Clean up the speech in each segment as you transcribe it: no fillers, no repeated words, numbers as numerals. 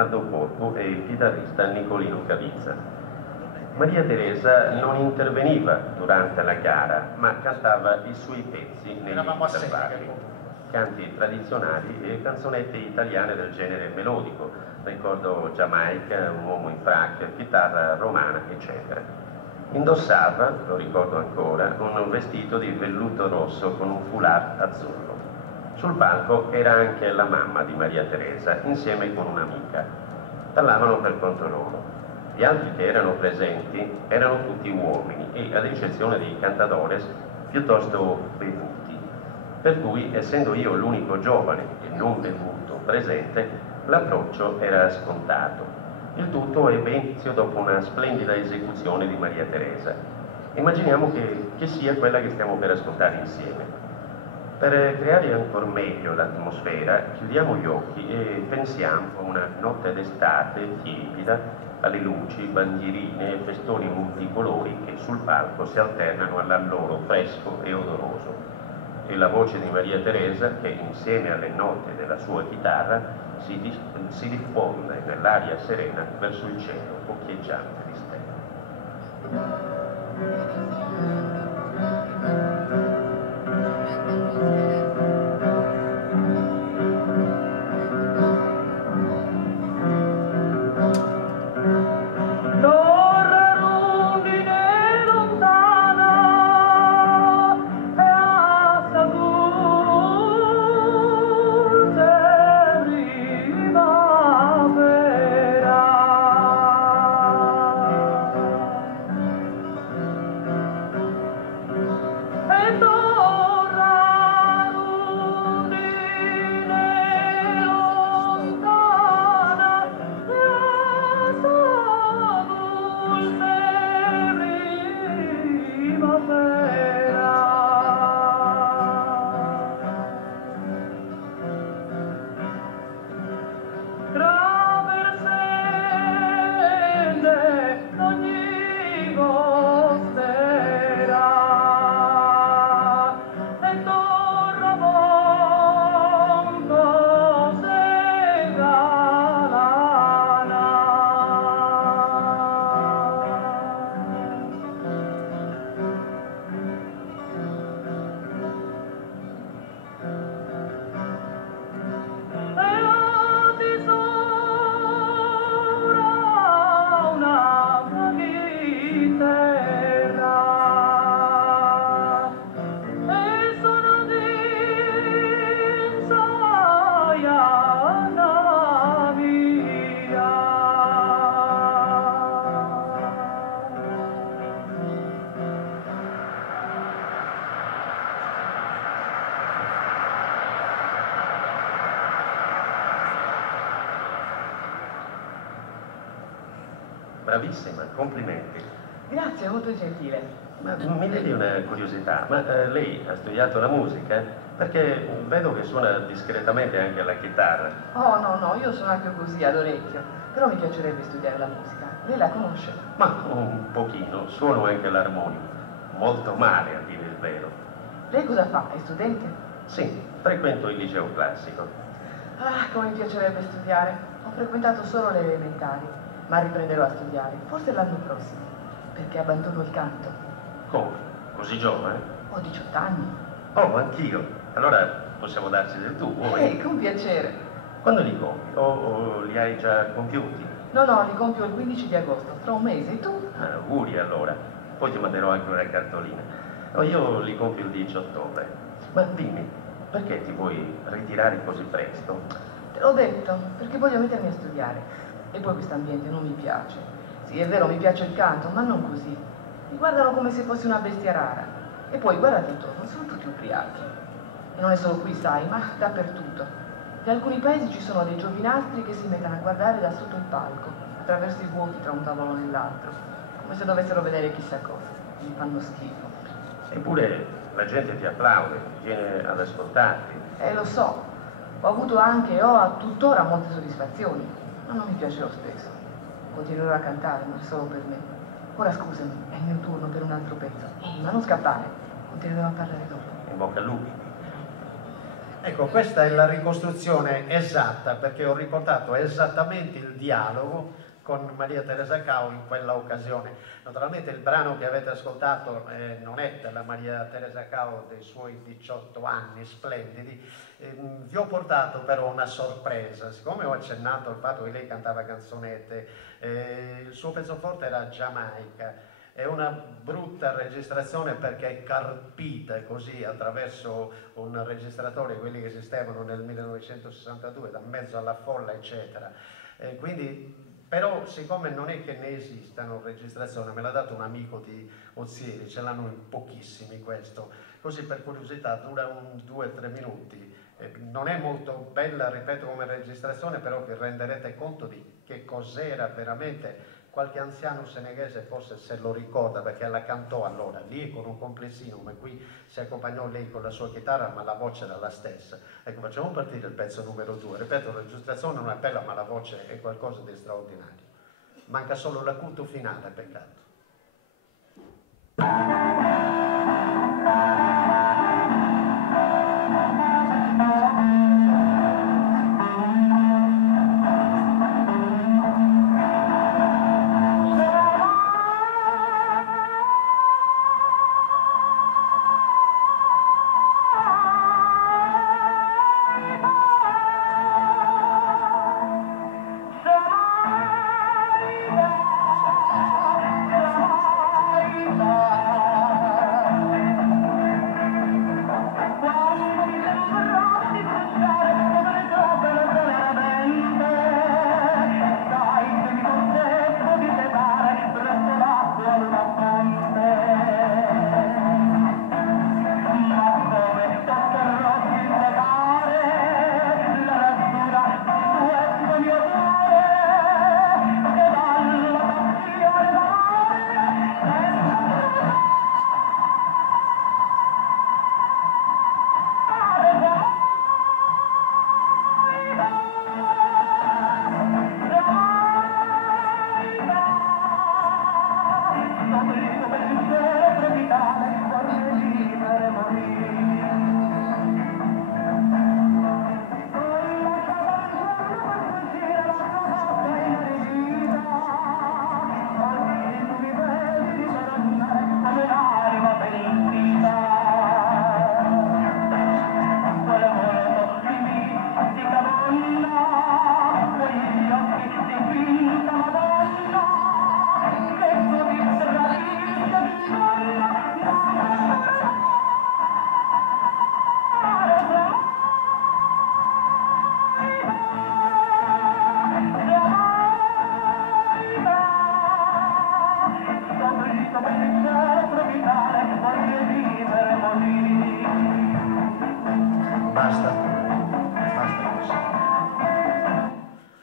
Leonardo Porcu e il chitarrista Nicolino Cavizza. Maria Teresa non interveniva durante la gara, ma cantava i suoi pezzi negli intervalli, canti tradizionali e canzonette italiane del genere melodico, ricordo Giamaica, Un uomo in frac, chitarra romana, eccetera. Indossava, lo ricordo ancora, un vestito di velluto rosso con un foulard azzurro. Sul palco era anche la mamma di Maria Teresa, insieme con un'amica. Parlavano per conto loro. Gli altri che erano presenti erano tutti uomini e, ad eccezione dei cantadores, piuttosto bevuti. Per cui, essendo io l'unico giovane e non bevuto presente, l'approccio era scontato. Il tutto ebbe inizio dopo una splendida esecuzione di Maria Teresa. Immaginiamo che sia quella che stiamo per ascoltare insieme. Per creare ancora meglio l'atmosfera, chiudiamo gli occhi e pensiamo a una notte d'estate tiepida, alle luci, bandierine e festoni multicolori che sul palco si alternano all'alloro fresco e odoroso. E la voce di Maria Teresa, che insieme alle note della sua chitarra si diffonde nell'aria serena verso il cielo occhieggiante di stelle. Bravissima, complimenti. Grazie, molto gentile. Ma mi levi una curiosità, ma lei ha studiato la musica? Perché vedo che suona discretamente anche la chitarra. Oh, no, io suono anche così ad orecchio, però mi piacerebbe studiare la musica. Lei la conosce? Ma un pochino, suono anche l'armonico. Molto male, a dire il vero. Lei cosa fa? È studente? Sì, frequento il liceo classico. Ah, come mi piacerebbe studiare. Ho frequentato solo le elementari, ma riprenderò a studiare, forse l'anno prossimo, perché abbandono il canto. Come? Così giovane? Ho 18 anni. Oh, anch'io. Allora possiamo darci del tu, vuoi? Con piacere. Quando li compi? O li hai già compiuti? No, li compio il 15 di agosto, tra un mese. E tu? Auguri allora. Poi ti manderò anche una cartolina. No, io li compio il 10 ottobre. Ma dimmi, perché ti vuoi ritirare così presto? Te l'ho detto, perché voglio mettermi a studiare. E poi questo ambiente non mi piace. Sì, è vero, mi piace il canto, ma non così. Mi guardano come se fossi una bestia rara. E poi guardati intorno, sono tutti ubriachi. E non è solo qui, sai, ma dappertutto. In alcuni paesi ci sono dei giovinastri che si mettono a guardare da sotto il palco, attraverso i vuoti tra un tavolo e l'altro, come se dovessero vedere chissà cosa. Mi fanno schifo. Eppure la gente ti applaude, viene ad ascoltarti. Lo so. Ho avuto anche e ho tuttora molte soddisfazioni, ma non mi piace lo stesso. Continuerò a cantare, ma solo per me. Ora scusami, è il mio turno per un altro pezzo. Ehi, ma non scappare. Continueremo a parlare dopo. In bocca al lupo. Ecco, questa è la ricostruzione esatta, perché ho riportato esattamente il dialogo con Maria Teresa Cao in quella occasione. Naturalmente il brano che avete ascoltato non è della Maria Teresa Cao dei suoi 18 anni splendidi. Vi ho portato però una sorpresa, siccome ho accennato al fatto che lei cantava canzonette, il suo pezzo forte era Giamaica. È una brutta registrazione perché è carpita così attraverso un registratore, quelli che esistevano nel 1962, da mezzo alla folla, eccetera. Quindi, però, siccome non è che ne esistano registrazioni, me l'ha dato un amico di Ozieri, ce l'hanno in pochissimi questo, così per curiosità, dura un 2-3 minuti. Non è molto bella, ripeto, come registrazione, però vi renderete conto di che cos'era veramente. Qualche anziano seneghese forse se lo ricorda perché la cantò allora, lì con un complessino, ma qui si accompagnò lei con la sua chitarra, ma la voce era la stessa. Ecco, facciamo partire il pezzo numero 2. Ripeto, la registrazione non è bella, ma la voce è qualcosa di straordinario. Manca solo l'acuto finale, peccato.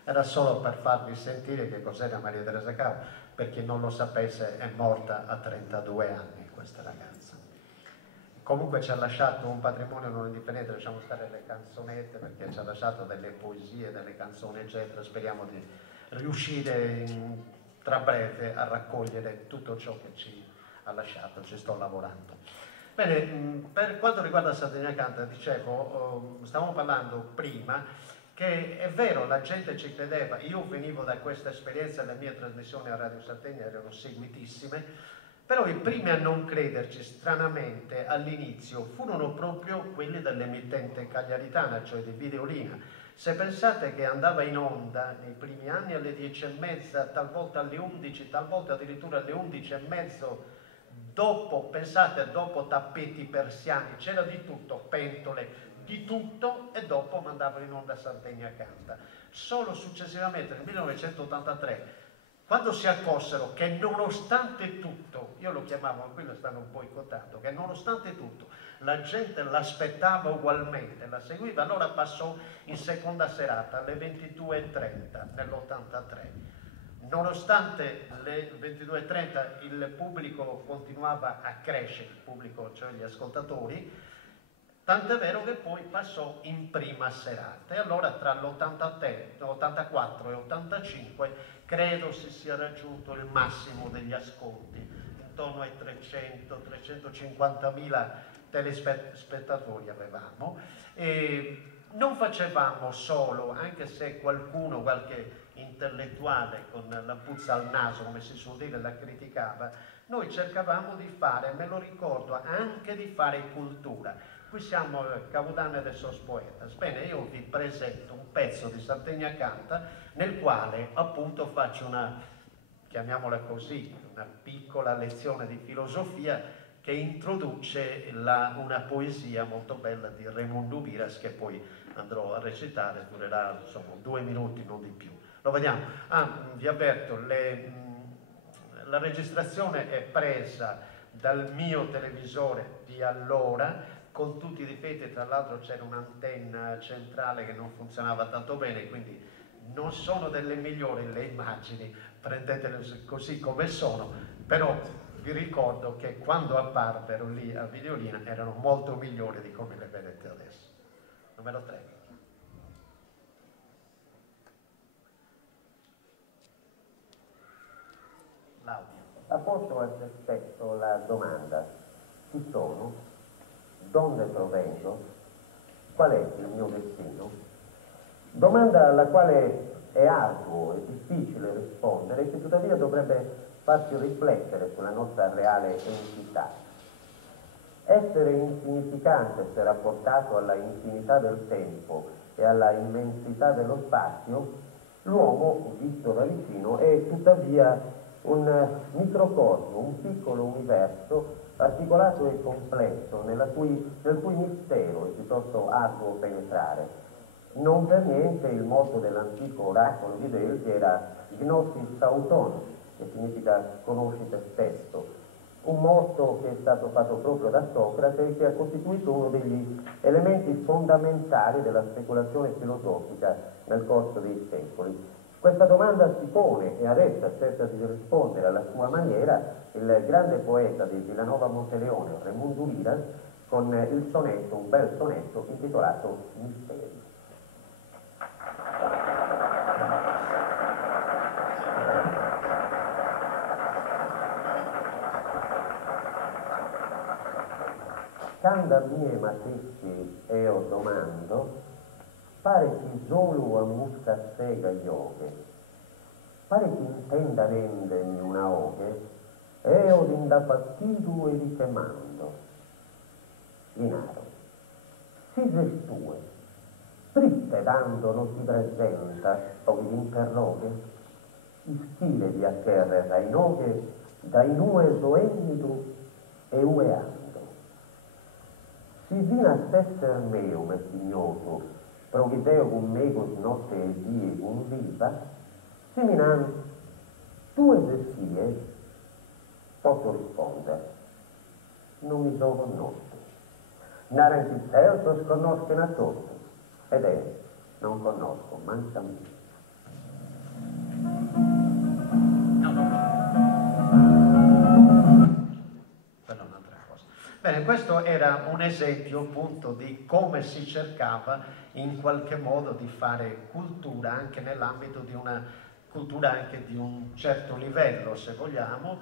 Era solo per farvi sentire che cos'era Maria Teresa Cao, per chi non lo sapesse è morta a 32 anni questa ragazza. Comunque ci ha lasciato un patrimonio non indifferente, lasciamo stare le canzonette perché ci ha lasciato delle poesie, delle canzoni eccetera, speriamo di riuscire tra breve a raccogliere tutto ciò che ci ha lasciato, ci sto lavorando. Bene, per quanto riguarda Sardegna Canta, dicevo, stavamo parlando prima che è vero, la gente ci credeva, io venivo da questa esperienza, le mie trasmissioni a Radio Sardegna erano seguitissime, però i primi a non crederci, stranamente, all'inizio, furono proprio quelli dell'emittente cagliaritana, cioè di Videolina. Se pensate che andava in onda nei primi anni alle 10:30, talvolta alle 11, talvolta addirittura alle 11:30, dopo, pensate, dopo tappeti persiani, c'era di tutto, pentole, di tutto, e dopo mandavano in onda Sardegna Canta. Solo successivamente, nel 1983, quando si accorsero che nonostante tutto, io lo chiamavo, qui lo stanno boicottando, che nonostante tutto la gente l'aspettava ugualmente, la seguiva, allora passò in seconda serata alle 22:30 nell'83. Nonostante le 22:30 il pubblico continuava a crescere, il pubblico, cioè gli ascoltatori, tant'è vero che poi passò in prima serata e allora tra l'84 e l'85 credo si sia raggiunto il massimo degli ascolti, intorno ai 300-350 mila telespettatori avevamo, e non facevamo solo, anche se qualcuno, qualche intellettuale con la puzza al naso, come si suol dire, la criticava, noi cercavamo di fare, me lo ricordo, anche di fare cultura. Qui siamo Caudane de Sos Poetas. Bene, io vi presento un pezzo di Sardegna Canta nel quale appunto faccio una, chiamiamola così, una piccola lezione di filosofia che introduce una poesia molto bella di Raimundo Biras, che poi andrò a recitare, durerà insomma 2 minuti, non di più. Lo vediamo. Vi avverto, la registrazione è presa dal mio televisore di allora, con tutti i difetti. Tra l'altro c'era un'antenna centrale che non funzionava tanto bene, quindi non sono delle migliori le immagini, prendetele così come sono, però vi ricordo che quando apparvero lì a Videolina erano molto migliori di come le vedete adesso. Numero 3. Ha posto a se stesso la domanda: chi sono? Donde provengo? Qual è il mio destino? Domanda alla quale è arduo e difficile rispondere, e che tuttavia dovrebbe farci riflettere sulla nostra reale entità. Essere insignificante se rapportato alla infinità del tempo e alla immensità dello spazio, l'uomo, visto da vicino, è tuttavia un microcosmo, un piccolo universo articolato e complesso, nel cui mistero è piuttosto arduo penetrare. Non per niente il motto dell'antico oracolo di Delfi era Gnosis Auton, che significa conosci te stesso, un motto che è stato fatto proprio da Socrate e che ha costituito uno degli elementi fondamentali della speculazione filosofica nel corso dei secoli. Questa domanda si pone, e ad essa cerca di rispondere alla sua maniera il grande poeta di Villanova Monteleone, Raimundo Biras, con il sonetto, un bel sonetto intitolato Misteri. Quando a mie matessi eo domando, pare che solo a musca sega yoga, pare che intenda rendemi una oghe, eo d'indabattido e richiamando. Inaro, si gestue, triste dando non si presenta, o vi interroghe, stile di accherre dai noghe, dai nue soennido e ueando. Si vina a stesser meo, mestignoso, provideo cum megos notte e die cum viva, seminan tue destie, posso rispondere, non mi so conosco. Narenti certo sconoscono a tutti, ed non conosco manca me. Bene, questo era un esempio appunto di come si cercava in qualche modo di fare cultura anche nell'ambito di una cultura anche di un certo livello, se vogliamo,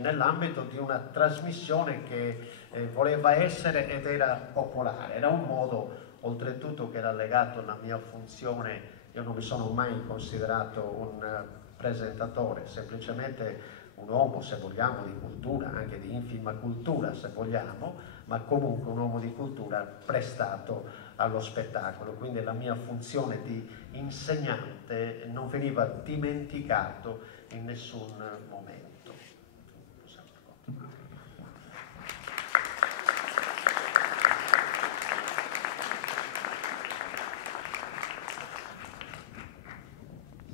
nell'ambito di una trasmissione che voleva essere ed era popolare. Era un modo, oltretutto, che era legato alla mia funzione. Io non mi sono mai considerato un presentatore, semplicemente un uomo, se vogliamo, di cultura, anche di infima cultura, se vogliamo, ma comunque un uomo di cultura prestato allo spettacolo. Quindi la mia funzione di insegnante non veniva dimenticato in nessun momento. Possiamo continuare.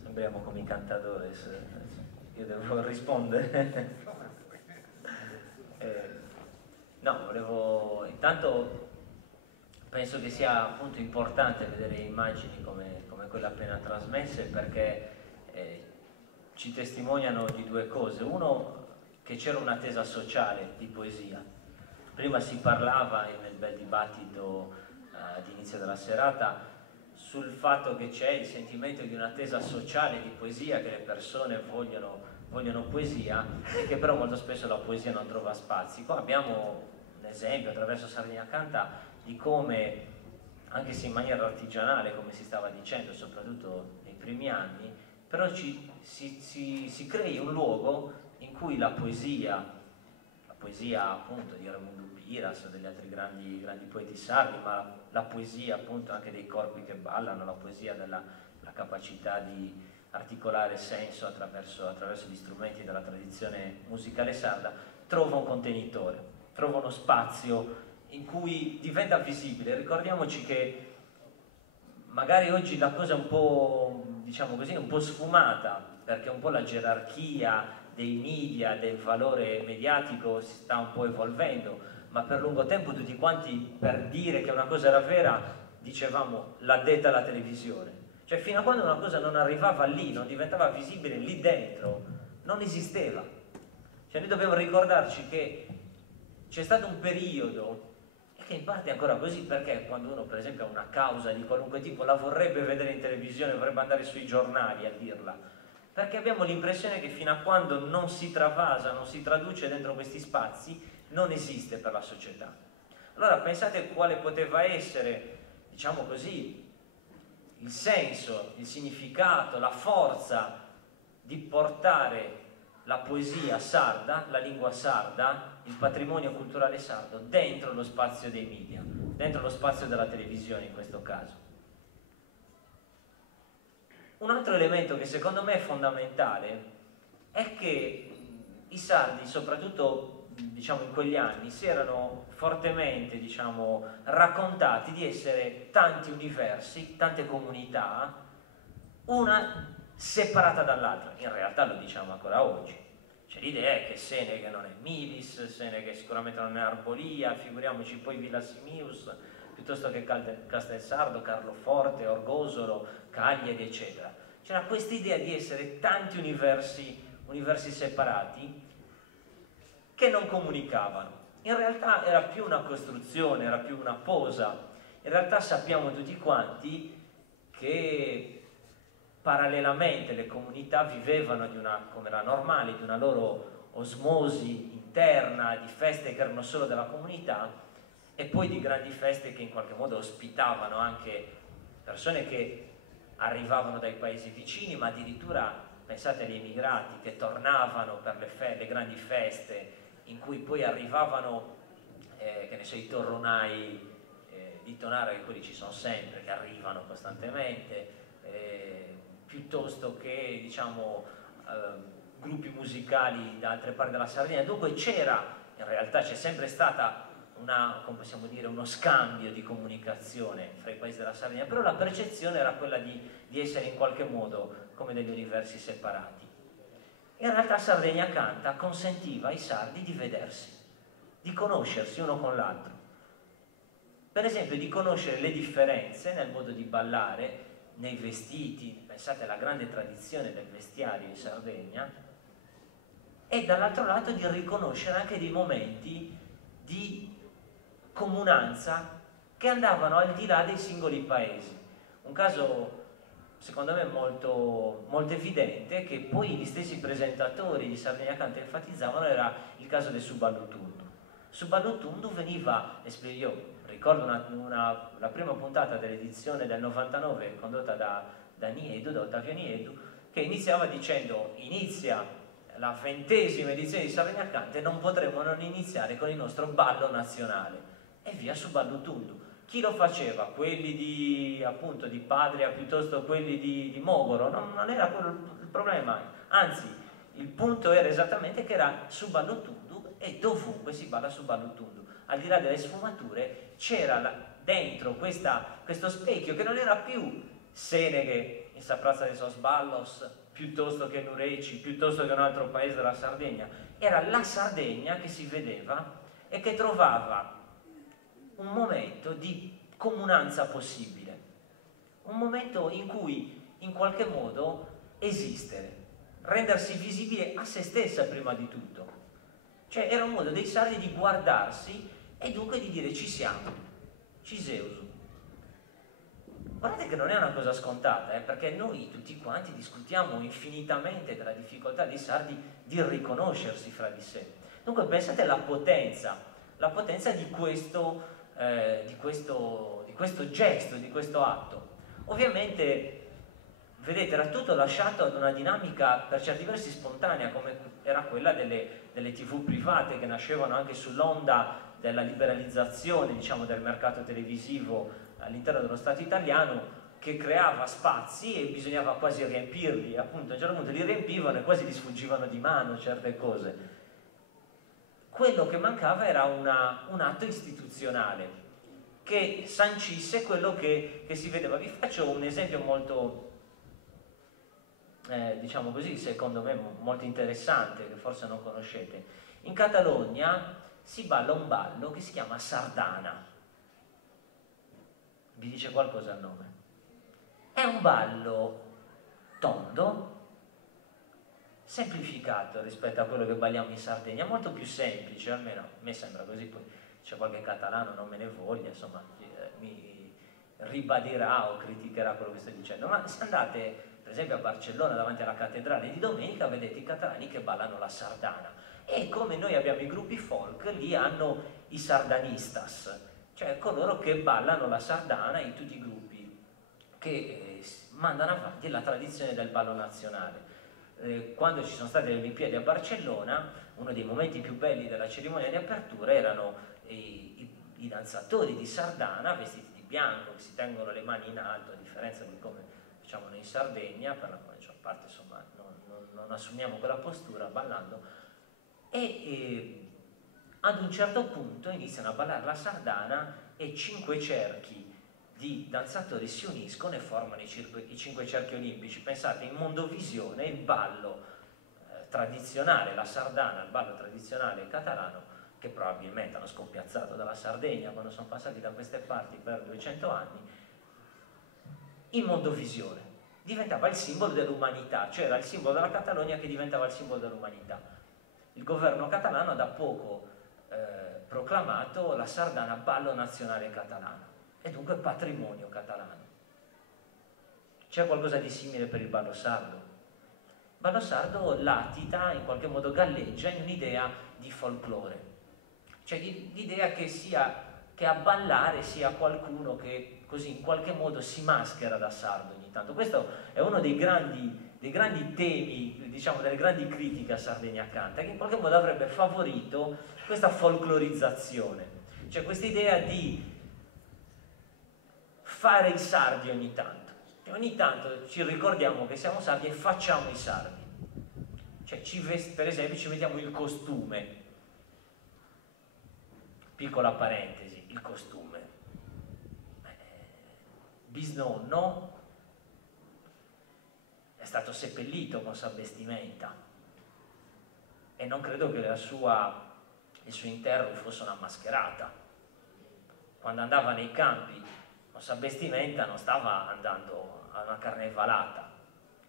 Sembriamo come i cantadores. Io devo rispondere. No, volevo... Intanto penso che sia appunto importante vedere immagini come quelle appena trasmesse, perché ci testimoniano di due cose. Uno, che c'era un'attesa sociale di poesia. Prima si parlava nel bel dibattito all'inizio della serata sul fatto che c'è il sentimento di un'attesa sociale di poesia, che le persone vogliono poesia, e che però molto spesso la poesia non trova spazi. Qua abbiamo un esempio attraverso Sardegna Canta di come, anche se in maniera artigianale, come si stava dicendo, soprattutto nei primi anni, però si crei un luogo in cui la poesia appunto di Raimundo Piras o degli altri grandi poeti sardi, ma la poesia appunto anche dei corpi che ballano, la poesia della capacità di articolare senso attraverso gli strumenti della tradizione musicale sarda, trova un contenitore, trova uno spazio in cui diventa visibile. Ricordiamoci che magari oggi la cosa è un po', diciamo così, un po' sfumata, perché un po' la gerarchia dei media, del valore mediatico si sta un po' evolvendo, ma per lungo tempo tutti quanti, per dire che una cosa era vera, dicevamo l'ha detta la televisione. Cioè fino a quando una cosa non arrivava lì, non diventava visibile lì dentro, non esisteva. Cioè noi dobbiamo ricordarci che c'è stato un periodo, e che in parte è ancora così, perché quando uno per esempio ha una causa di qualunque tipo la vorrebbe vedere in televisione, vorrebbe andare sui giornali a dirla, perché abbiamo l'impressione che fino a quando non si travasa, non si traduce dentro questi spazi, non esiste per la società. Allora pensate quale poteva essere, diciamo così, il senso, il significato, la forza di portare la poesia sarda, la lingua sarda, il patrimonio culturale sardo dentro lo spazio dei media, dentro lo spazio della televisione in questo caso. Un altro elemento che secondo me è fondamentale è che i sardi, soprattutto diciamo in quegli anni, si erano fortemente raccontati di essere tanti universi, tante comunità, una separata dall'altra. In realtà lo diciamo ancora oggi. Cioè l'idea è che Seneghe non è Milis, Seneghe sicuramente non è Arbolia, figuriamoci poi Villa Simius, piuttosto che Castelsardo, Carloforte, Orgosolo, Cagliari, eccetera. C'era questa idea di essere tanti universi separati che non comunicavano. In realtà era più una costruzione, era più una posa. In realtà sappiamo tutti quanti che parallelamente le comunità vivevano come era normale, di una loro osmosi interna, di feste che erano solo della comunità, e poi di grandi feste che in qualche modo ospitavano anche persone che arrivavano dai paesi vicini, ma addirittura pensate agli emigrati che tornavano per le grandi feste, in cui poi arrivavano, che ne so, i torronai di Tonara, che quelli ci sono sempre, che arrivano costantemente, piuttosto che diciamo gruppi musicali da altre parti della Sardegna. Dunque in realtà c'è sempre stata come possiamo dire, uno scambio di comunicazione fra i paesi della Sardegna, però la percezione era quella di essere in qualche modo come degli universi separati. In realtà Sardegna Canta consentiva ai sardi di vedersi, di conoscersi uno con l'altro. Per esempio di conoscere le differenze nel modo di ballare, nei vestiti, pensate alla grande tradizione del vestiario in Sardegna, e dall'altro lato di riconoscere anche dei momenti di comunanza che andavano al di là dei singoli paesi. Un caso secondo me molto, molto evidente, che poi gli stessi presentatori di Sardegna Canta enfatizzavano, era il caso del Suballutundu. Suballutundu veniva, io ricordo la prima puntata dell'edizione del 99 condotta da Ottavio Niedu, che iniziava dicendo: inizia la 20ª edizione di Sardegna Canta e non potremo non iniziare con il nostro ballo nazionale, e via Suballutundu. Chi lo faceva? Quelli appunto di Padria piuttosto quelli di Mogoro? Non era quello il problema, anzi il punto era esattamente che era Suballutundu, e dovunque si balla Suballutundu. Al di là delle sfumature c'era dentro questo specchio che non era più Seneghe in Saprassa de Sos Ballos, piuttosto che Nureci, piuttosto che un altro paese della Sardegna. Era la Sardegna che si vedeva e che trovava un momento di comunanza possibile, un momento in cui in qualche modo esistere, rendersi visibile a se stessa prima di tutto. Cioè era un modo dei sardi di guardarsi e dunque di dire: ci siamo, ci seusu. Guardate che non è una cosa scontata, perché noi tutti quanti discutiamo infinitamente della difficoltà dei sardi di riconoscersi fra di sé. Dunque pensate alla potenza la potenza di questo gesto, di questo atto. Ovviamente, vedete, era tutto lasciato ad una dinamica per certi versi spontanea, come era quella delle TV private che nascevano anche sull'onda della liberalizzazione, diciamo, del mercato televisivo all'interno dello Stato italiano, che creava spazi e bisognava quasi riempirli. Appunto, a un certo punto li riempivano e quasi gli sfuggivano di mano certe cose. Quello che mancava era un atto istituzionale che sancisse quello che si vedeva. Vi faccio un esempio molto, diciamo così, secondo me molto interessante, che forse non conoscete. In Catalogna si balla un ballo che si chiama sardana. Vi dice qualcosa il nome? È un ballo tondo, semplificato rispetto a quello che balliamo in Sardegna, molto più semplice, almeno a me sembra così, poi c'è qualche catalano, non me ne voglia, insomma, mi ribadirà o criticherà quello che sto dicendo, ma se andate per esempio a Barcellona davanti alla cattedrale di domenica vedete i catalani che ballano la sardana, e come noi abbiamo i gruppi folk, lì hanno i sardanistas, cioè coloro che ballano la sardana, in tutti i gruppi che mandano avanti la tradizione del ballo nazionale. Quando ci sono state le Olimpiadi a Barcellona, uno dei momenti più belli della cerimonia di apertura erano i danzatori di sardana vestiti di bianco, che si tengono le mani in alto, a differenza di come facciamo noi in Sardegna, per la maggior parte insomma non assumiamo quella postura ballando, e ad un certo punto iniziano a ballare la sardana e 5 cerchi di danzatori si uniscono e formano i 5 cerchi olimpici. Pensate, in Mondovisione il ballo tradizionale, la sardana, il ballo tradizionale catalano, che probabilmente hanno scoppiazzato dalla Sardegna quando sono passati da queste parti per 200 anni, in Mondovisione diventava il simbolo dell'umanità, cioè era il simbolo della Catalogna che diventava il simbolo dell'umanità. Il governo catalano ha da poco proclamato la sardana ballo nazionale catalano, e dunque patrimonio catalano. C'è qualcosa di simile per il ballo sardo. Il ballo sardo latita, in qualche modo galleggia in un'idea di folklore, cioè l'idea che a ballare sia qualcuno che così in qualche modo si maschera da sardo ogni tanto. Questo è uno dei grandi temi, diciamo, delle grandi critiche a Sardegna Canta, che in qualche modo avrebbe favorito questa folclorizzazione, cioè questa idea di fare i sardi ogni tanto. Ogni tanto ci ricordiamo che siamo sardi e facciamo i sardi. Cioè, per esempio, ci mettiamo il costume. Piccola parentesi, il costume. Bisnonno è stato seppellito con Sa Vestimenta e non credo che il suo interno fosse una mascherata. Quando andava nei campi con Sa Vestimenta non stava andando a una carnevalata,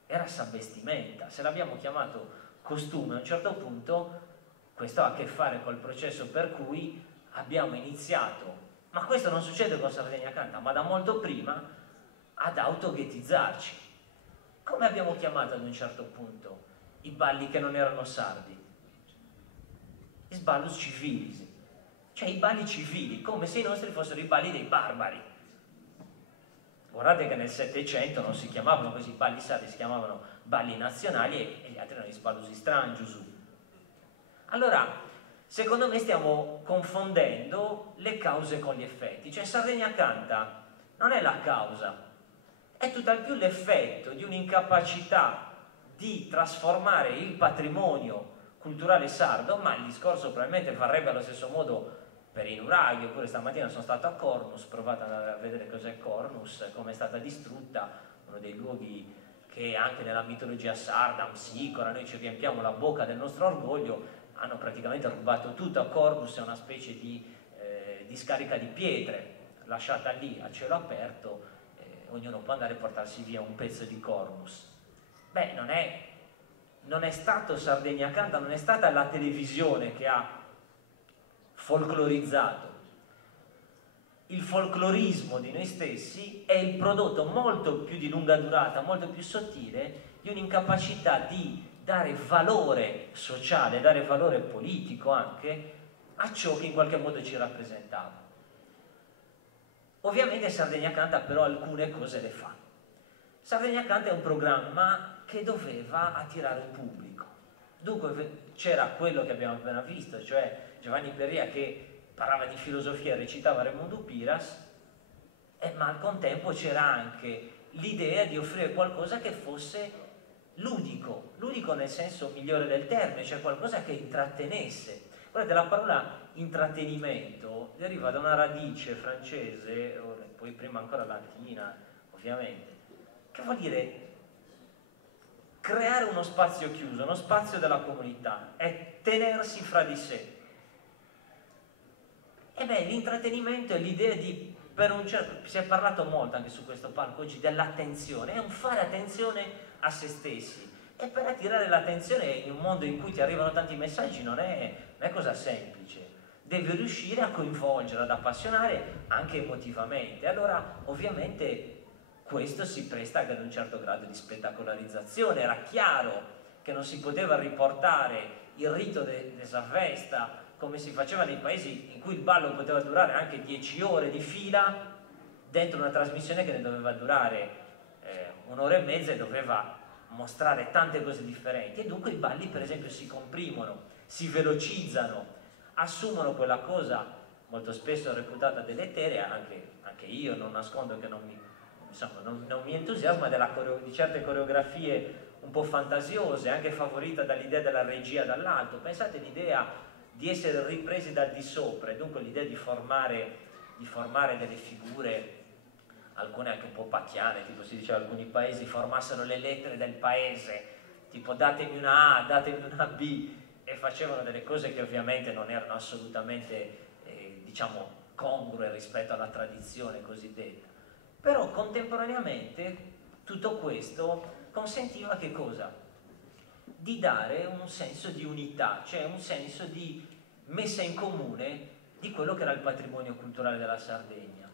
era Sa Vestimenta. Se l'abbiamo chiamato costume a un certo punto, questo ha a che fare col processo per cui abbiamo iniziato, ma questo non succede con Sardegna Canta, ma da molto prima, ad autoghettizzarci. Come abbiamo chiamato ad un certo punto i balli che non erano sardi? I sballos civilis, cioè i balli civili, come se i nostri fossero i balli dei barbari. Guardate che nel Settecento non si chiamavano così balli sardi, si chiamavano balli nazionali e gli altri erano gli sballos strangiusu. Allora, secondo me stiamo confondendo le cause con gli effetti, cioè Sardegna Canta non è la causa, è tutt'al più l'effetto di un'incapacità di trasformare il patrimonio culturale sardo, ma il discorso probabilmente varrebbe allo stesso modo per i nuraghi. Oppure stamattina sono stato a Cornus, provate a vedere cos'è Cornus, come è stata distrutta, uno dei luoghi che anche nella mitologia sarda, Amsicora, noi ci riempiamo la bocca del nostro orgoglio. Hanno praticamente rubato tutto a Cornus, è una specie di discarica di pietre lasciata lì a cielo aperto, ognuno può andare a portarsi via un pezzo di Cornus. Beh, non è stato Sardegna Canta, non è stata la televisione che ha folclorizzato. Il folclorismo di noi stessi è il prodotto molto più di lunga durata, molto più sottile, di un'incapacità di dare valore sociale, dare valore politico anche a ciò che in qualche modo ci rappresentava. Ovviamente Sardegna Canta però alcune cose le fa. Sardegna Canta è un programma che doveva attirare un pubblico. Dunque c'era quello che abbiamo appena visto, cioè Giovanni Perria che parlava di filosofia, recitava Raimondo Piras, ma al contempo c'era anche l'idea di offrire qualcosa che fosse ludico, ludico nel senso migliore del termine, cioè qualcosa che intrattenesse. Guardate, la parola intrattenimento deriva da una radice francese, poi prima ancora latina, ovviamente, che vuol dire creare uno spazio chiuso, uno spazio della comunità, è tenersi fra di sé. E beh, l'intrattenimento è l'idea di, si è parlato molto anche su questo palco oggi dell'attenzione, è un fare attenzione a se stessi. E per attirare l'attenzione in un mondo in cui ti arrivano tanti messaggi non è cosa semplice. Devi riuscire a coinvolgere, ad appassionare anche emotivamente. Allora, ovviamente, questo si presta anche ad un certo grado di spettacolarizzazione. Era chiaro che non si poteva riportare il rito della festa come si faceva nei paesi in cui il ballo poteva durare anche 10 ore di fila dentro una trasmissione che ne doveva durare un'ora e mezza e doveva mostrare tante cose differenti, e dunque i balli per esempio si comprimono, si velocizzano, assumono quella cosa molto spesso reputata deleterea. Anche io non nascondo che non mi entusiasma di certe coreografie un po' fantasiose, anche favorita dall'idea della regia dall'alto. Pensate all'idea di essere ripresi dal di sopra, e dunque l'idea di formare delle figure, alcune anche un po' pacchiane, tipo si diceva alcuni paesi formassero le lettere del paese, tipo datemi una A, datemi una B, e facevano delle cose che ovviamente non erano assolutamente diciamo congrue rispetto alla tradizione cosiddetta. Però contemporaneamente tutto questo consentiva che cosa? Di dare un senso di unità, cioè un senso di messa in comune di quello che era il patrimonio culturale della Sardegna,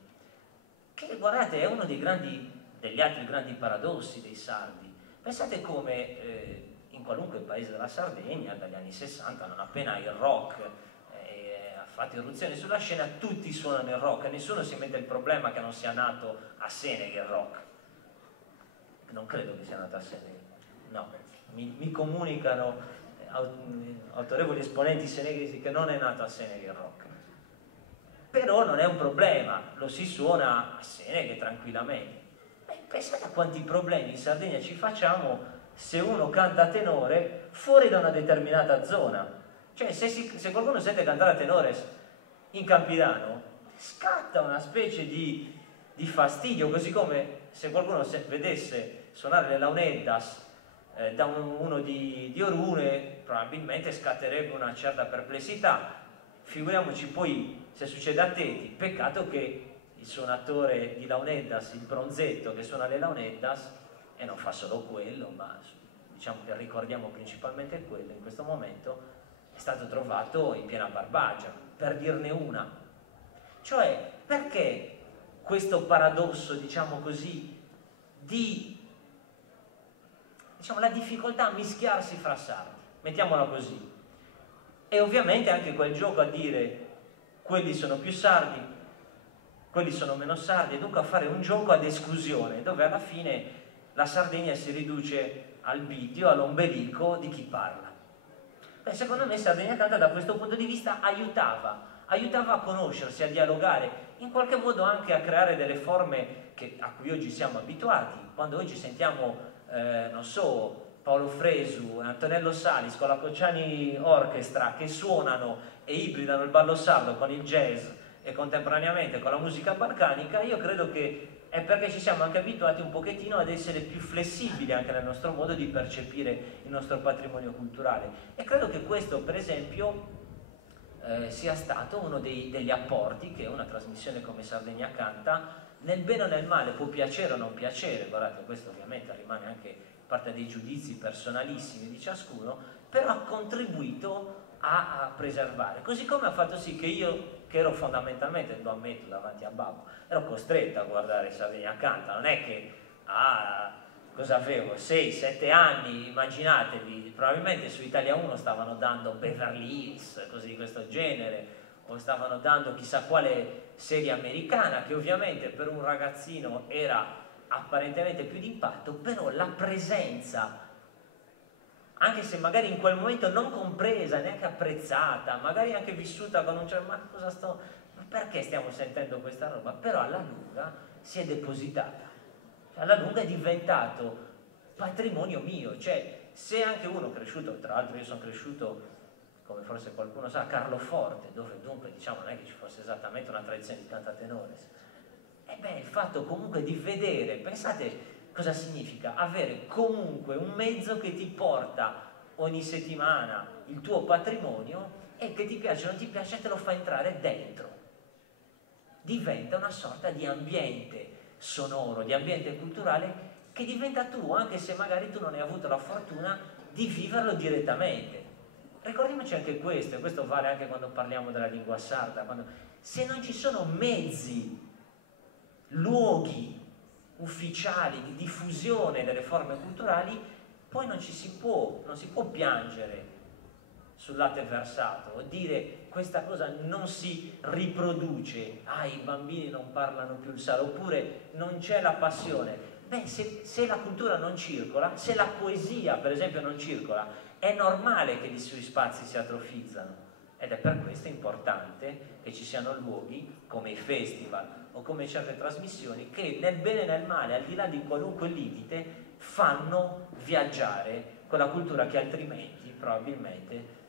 che guardate è uno degli altri grandi paradossi dei sardi. Pensate come in qualunque paese della Sardegna dagli anni 60, non appena il rock ha fatto irruzione sulla scena, tutti suonano il rock e nessuno si mette il problema che non sia nato a Senegal il rock. Non credo che sia nato a Senegal, no, mi comunicano autorevoli esponenti senegalesi che non è nato a Senegal il rock. Però non è un problema, lo si suona a Senegal tranquillamente. Pensate a quanti problemi in Sardegna ci facciamo se uno canta a tenore fuori da una determinata zona. Cioè se qualcuno sente cantare a tenore in Campidano scatta una specie di fastidio, così come se qualcuno vedesse suonare le launeddas da uno di Orune probabilmente scatterebbe una certa perplessità. Figuriamoci poi se succede a Teti. Peccato che il suonatore di launeddas, il Bronzetto che suona le launeddas, e non fa solo quello, ma diciamo che ricordiamo principalmente quello in questo momento, è stato trovato in piena Barbagia, per dirne una. Cioè, perché questo paradosso, diciamo così, di la difficoltà a mischiarsi fra sardi, mettiamola così. E ovviamente anche quel gioco a dire quelli sono più sardi, quelli sono meno sardi, e dunque a fare un gioco ad esclusione, dove alla fine la Sardegna si riduce al biddio, all'ombelico di chi parla. Beh, secondo me Sardegna Canta da questo punto di vista aiutava a conoscersi, a dialogare, in qualche modo anche a creare delle forme a cui oggi siamo abituati. Quando oggi sentiamo, non so, Paolo Fresu, Antonello Salis con la Cocciani Orchestra che suonano e ibridano il ballo sardo con il jazz e contemporaneamente con la musica balcanica, io credo che è perché ci siamo anche abituati un pochettino ad essere più flessibili anche nel nostro modo di percepire il nostro patrimonio culturale, e credo che questo per esempio sia stato uno degli apporti che una trasmissione come Sardegna Canta, nel bene o nel male, può piacere o non piacere, guardate, questo ovviamente rimane anche parte dei giudizi personalissimi di ciascuno, però ha contribuito a preservare, così come ha fatto sì che io, che ero fondamentalmente, lo ammetto davanti a Babbo, ero costretto a guardare Sardegna Canta, non è che cosa avevo? 6-7 anni, immaginatevi, probabilmente su Italia 1 stavano dando Beverly Hills, così di questo genere, o stavano dando chissà quale serie americana, che ovviamente per un ragazzino era apparentemente più d'impatto, però la presenza, anche se magari in quel momento non compresa, neanche apprezzata, magari anche vissuta con un certo, ma perché stiamo sentendo questa roba? Però alla lunga si è depositata, alla lunga è diventato patrimonio mio, cioè se anche uno cresciuto, tra l'altro io sono cresciuto, come forse qualcuno sa, a Carloforte, dove dunque diciamo non è che ci fosse esattamente una tradizione di cantatenores, e beh, il fatto comunque di vedere, pensate cosa significa avere comunque un mezzo che ti porta ogni settimana il tuo patrimonio e che ti piace o non ti piace te lo fa entrare dentro, diventa una sorta di ambiente sonoro, di ambiente culturale che diventa tuo, anche se magari tu non hai avuto la fortuna di viverlo direttamente. Ricordiamoci anche questo, e questo vale anche quando parliamo della lingua sarda, se non ci sono mezzi, luoghi ufficiali di diffusione delle forme culturali, poi non si può piangere sul latte versato o dire questa cosa non si riproduce, i bambini non parlano più il sardo, oppure non c'è la passione. Beh, se la cultura non circola, se la poesia per esempio non circola, è normale che i suoi spazi si atrofizzano, ed è per questo importante che ci siano luoghi come i festival o come certe trasmissioni che nel bene e nel male, al di là di qualunque limite, fanno viaggiare quella cultura che altrimenti probabilmente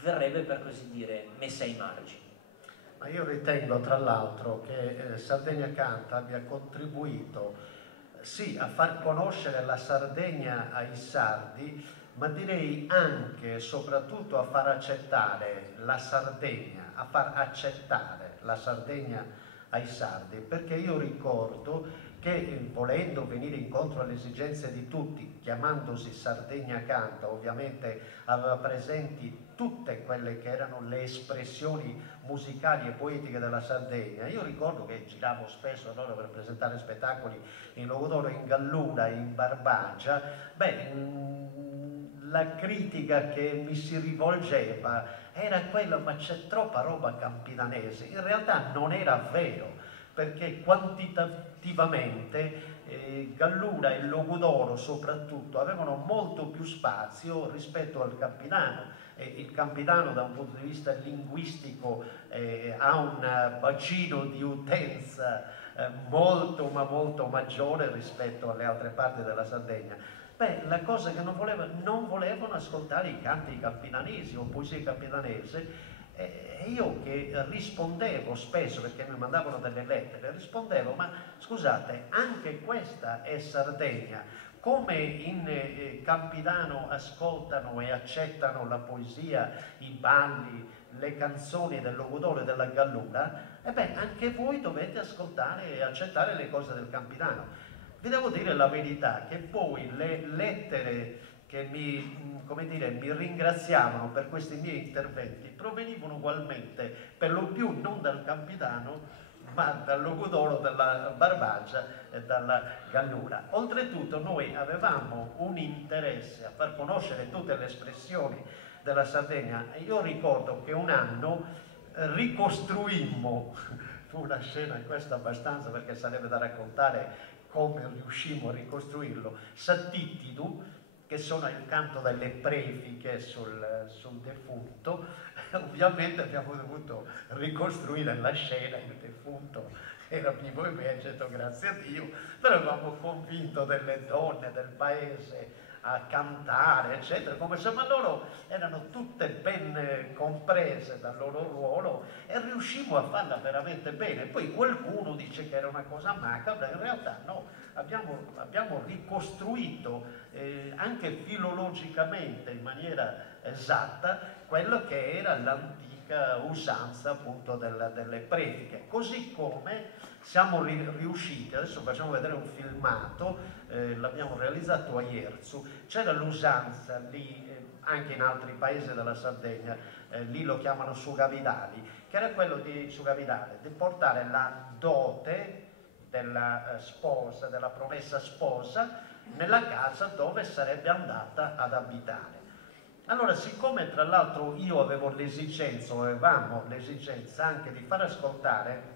verrebbe, per così dire, messa ai margini. Ma io ritengo tra l'altro che Sardegna Canta abbia contribuito sì a far conoscere la Sardegna ai sardi, ma direi anche e soprattutto a far accettare la Sardegna, a far accettare la Sardegna ai sardi, perché io ricordo che volendo venire incontro alle esigenze di tutti, chiamandosi Sardegna Canta, ovviamente aveva presenti tutte quelle che erano le espressioni musicali e poetiche della Sardegna. Io ricordo che giravo spesso allora per presentare spettacoli in Logudoro, in Gallura, in Barbagia. La critica che mi si rivolgeva era quella: ma c'è troppa roba campidanese. In realtà non era vero, perché quantitativamente Gallura e Logudoro soprattutto avevano molto più spazio rispetto al Campidano. Il Campidano da un punto di vista linguistico ha un bacino di utenza molto ma molto maggiore rispetto alle altre parti della Sardegna. Beh, la cosa che non volevano ascoltare i canti campidanesi o poesie campidanese. E io che rispondevo spesso, perché mi mandavano delle lettere, rispondevo: ma scusate, anche questa è Sardegna, come in Campidano ascoltano e accettano la poesia, i balli, le canzoni del Logudoro e della Gallura, e beh, anche voi dovete ascoltare e accettare le cose del Campidano. Vi devo dire la verità, che poi le lettere che mi ringraziavano per questi miei interventi provenivano ugualmente per lo più non dal Campidano ma dal Logudoro, dalla Barbagia e dalla Gallura. Oltretutto noi avevamo un interesse a far conoscere tutte le espressioni della Sardegna. Io ricordo che un anno ricostruimmo, fu una scena questa abbastanza, perché sarebbe da raccontare come riuscimmo a ricostruirlo, Sattittidu, che sono il canto delle prefiche sul defunto. Ovviamente abbiamo dovuto ricostruire la scena, il defunto era vivo e vegeto, grazie a Dio, però avevamo convinto delle donne del paese a cantare, eccetera, come se loro erano tutte ben comprese dal loro ruolo, e riuscimmo a farla veramente bene. Poi qualcuno dice che era una cosa macabra, in realtà no, abbiamo ricostruito anche filologicamente in maniera esatta quello che era l'antica usanza appunto delle prediche, così come siamo riusciti, adesso facciamo vedere un filmato, l'abbiamo realizzato a Ierzu. C'era l'usanza lì, anche in altri paesi della Sardegna, lì lo chiamano sugavidali, che era quello di sugavidale, di portare la dote della sposa, della promessa sposa, nella casa dove sarebbe andata ad abitare. Allora, siccome tra l'altro io avevo l'esigenza, avevamo l'esigenza anche di far ascoltare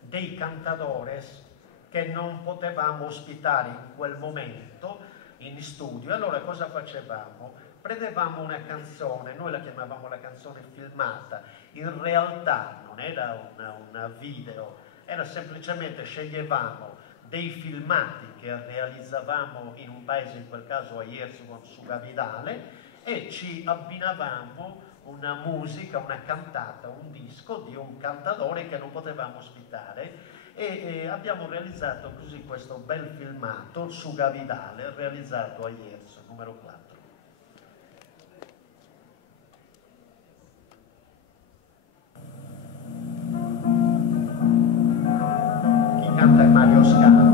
dei cantadores che non potevamo ospitare in quel momento in studio, allora cosa facevamo? Prendevamo una canzone, noi la chiamavamo la canzone filmata, in realtà non era un video, era semplicemente sceglievamo dei filmati che realizzavamo in un paese, in quel caso a Jersu su Gavidale, e ci abbinavamo una musica, una cantata, un disco di un cantatore che non potevamo ospitare e abbiamo realizzato così questo bel filmato su Gavidale, realizzato a Jersu, numero 4. Chi canta è Mario Scano.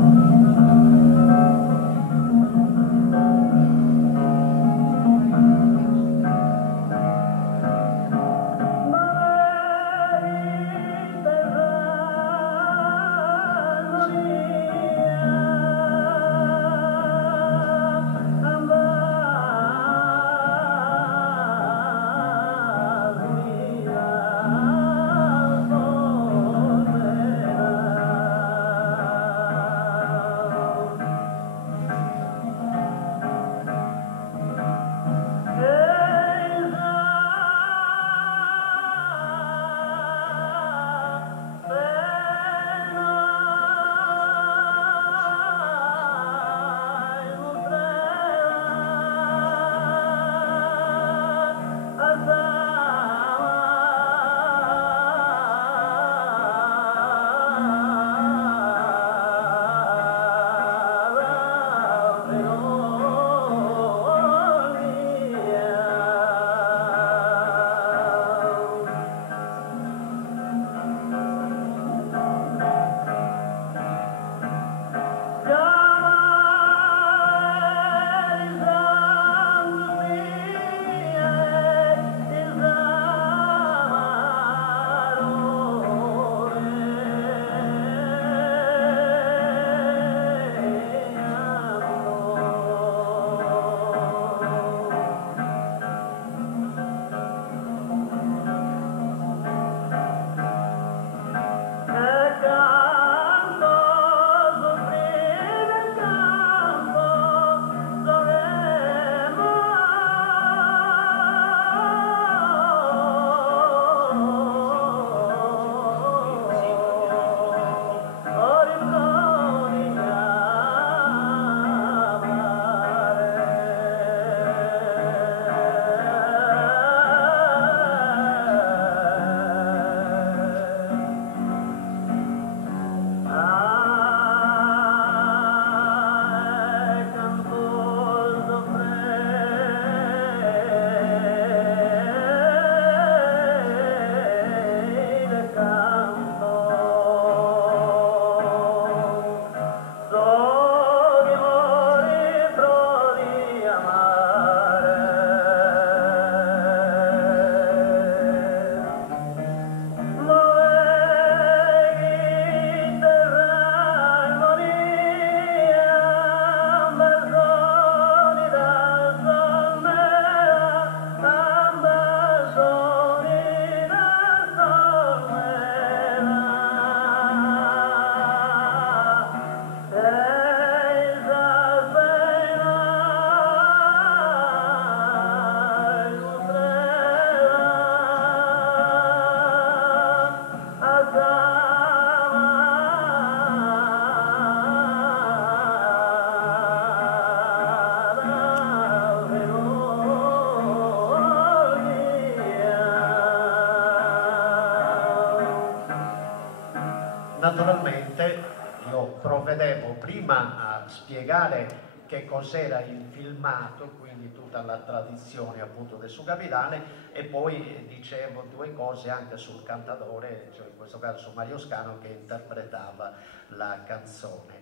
Naturalmente io provvedevo prima a spiegare che cos'era il filmato, quindi tutta la tradizione appunto del Su Gavidale, e poi dicevo due cose anche sul cantatore, cioè in questo caso su Mario Scano, che interpretava la canzone.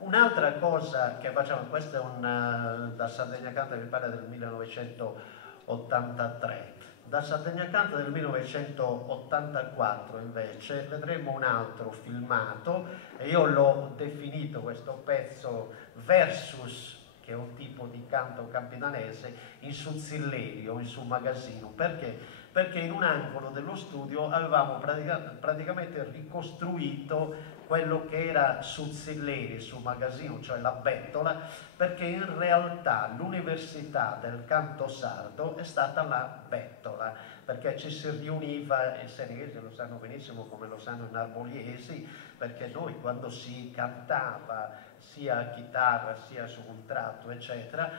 Un'altra cosa che facciamo, questo è da Sardegna Canta, mi pare del 1983, Da Sardegna Canta del 1984 invece vedremo un altro filmato e io l'ho definito questo pezzo versus, che è un tipo di canto campidanese, in Suzzillerio, in su Magazzino. Perché? Perché in un angolo dello studio avevamo praticamente ricostruito quello che era Suzzilleri su Magazzino, cioè la bettola, perché in realtà l'università del canto sardo è stata la bettola, perché ci si riuniva, i seneghesi lo sanno benissimo come lo sanno i narboliesi, perché noi quando si cantava sia a chitarra sia su un tratto eccetera,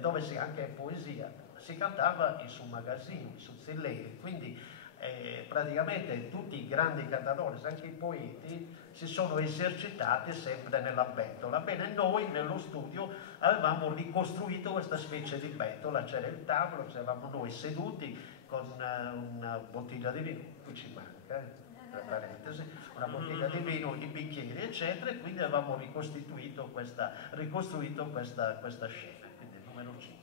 dove si anche poesia, si cantava in su Magazzino, in Suzzilleri, quindi praticamente tutti i grandi cantatori, anche i poeti, si sono esercitati sempre nella bettola. Bene, noi nello studio avevamo ricostruito questa specie di bettola, c'era il tavolo, c'eravamo noi seduti con una bottiglia di vino, qui ci manca, tra parentesi, una bottiglia di vino, i bicchieri eccetera, e quindi avevamo ricostruito questa scena, quindi il numero 5.